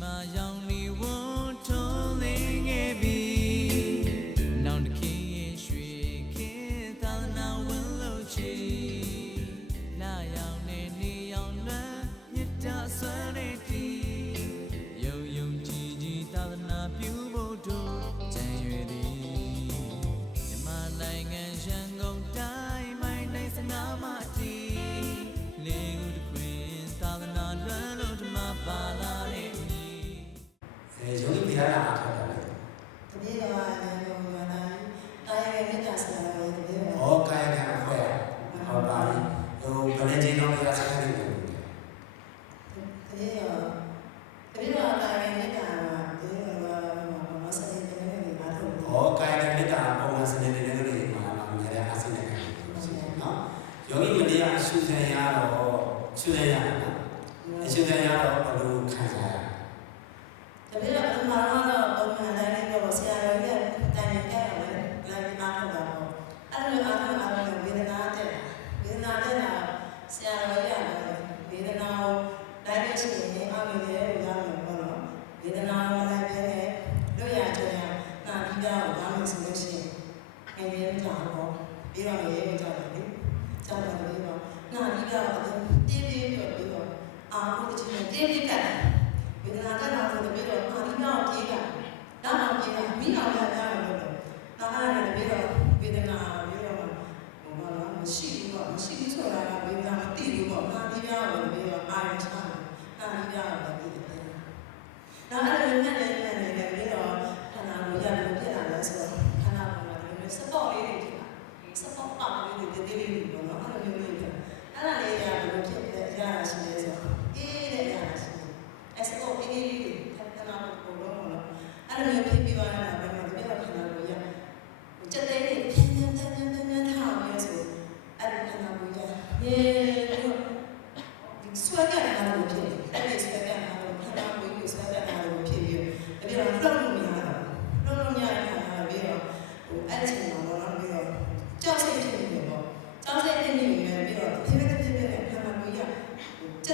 မှာရောင်နေဝန်းထွန်းလင်းခဲ့ပြီနောင်တခင်ရင်ရွှေခင်သာသနာဝန်လို့ချီလာရောင်နေနေရောင်လွမ်းမြတ်တာဆွမ်းနေတီယုံယုံကြည်ကြည်သာသနာပြုဖို့တို့ ကိုယ်စားလှယ်တွေလည်းနေမှာပါများတဲ့အားစိတ်နဲ့ခံလို့ရှိတယ်နော်ယောဂီမတရားအရှုခံရတော့ရှုရရတာအရှုခံရတော့ဘယ်လိုခံစားရလဲတပည့်တော် ရအောင်ရေးကြတယ်လေကြောက်တယ်လို့တော့ငါကြီးကတော့တင်းတင်းပြောပြီးတော့အာဟုတ်တယ်ချင်းတင်းတင်းကတ်တယ်ဘယ်နာတက်လာဆိုပြီးတော့ငါကြီးကတော့ပြေးတာနောက်မှပြေးတာမိအောင်ရကြတယ်လို့တော့နောက်မှလည်းပြီးတော့ဝေဒနာပြီးတော့ဘာလဲမရှိဘူးပေါ့မရှိဘူးဆိုတာကဝေဒနာမသိဘူးပေါ့ငါကြီးကတော့ပြီးတော့အာရုံချတယ်ငါကြီးကတော့ပြီးတယ်နောက်အဲ့လိုနဲ့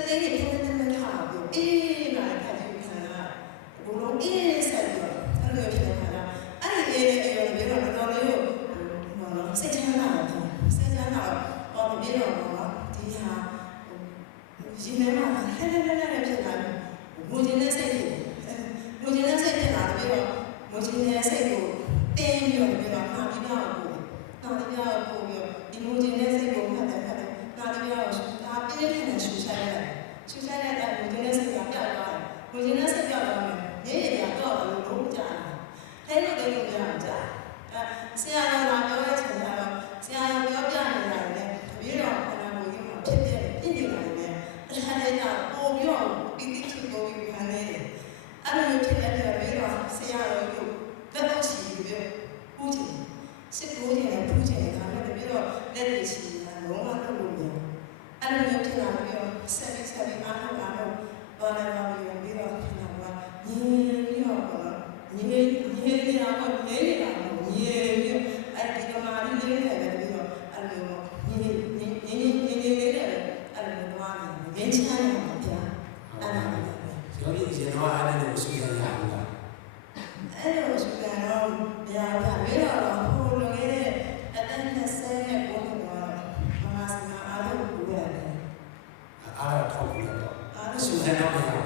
said they လုံးဝလုပ်လို့မရအဲ့လိုမျိုးထင်လာပြီးတော့ဆက်ပြီးဆက်ပြီးအားထုတ်အားထုတ်ဘာလဲဘာလို့ပြီးတော့ထင်လာကညီပြီးတော့ပေါ့ညီညီညီနေတာပေါ့ညီနေတာပေါ့ညီပြီးတော့အဲ့ဒီကမာရီလေးနဲ့ပဲပြီးတော့အဲ့လိုမျိုးညီညီညီညီညီလေးနဲ့အဲ့လိုမျိုးသွားတယ်ငင်းချမ်းတယ်ပေါ့ဗျာအဲ့ဒါပဲကျော်ကြီးရှင်တော့အားနဲ့ကိုစူးစမ်းရအောင်အဲ့လိုစူးစမ်းတော့ဘုရားကမေးတော့ 好，是不是在那边？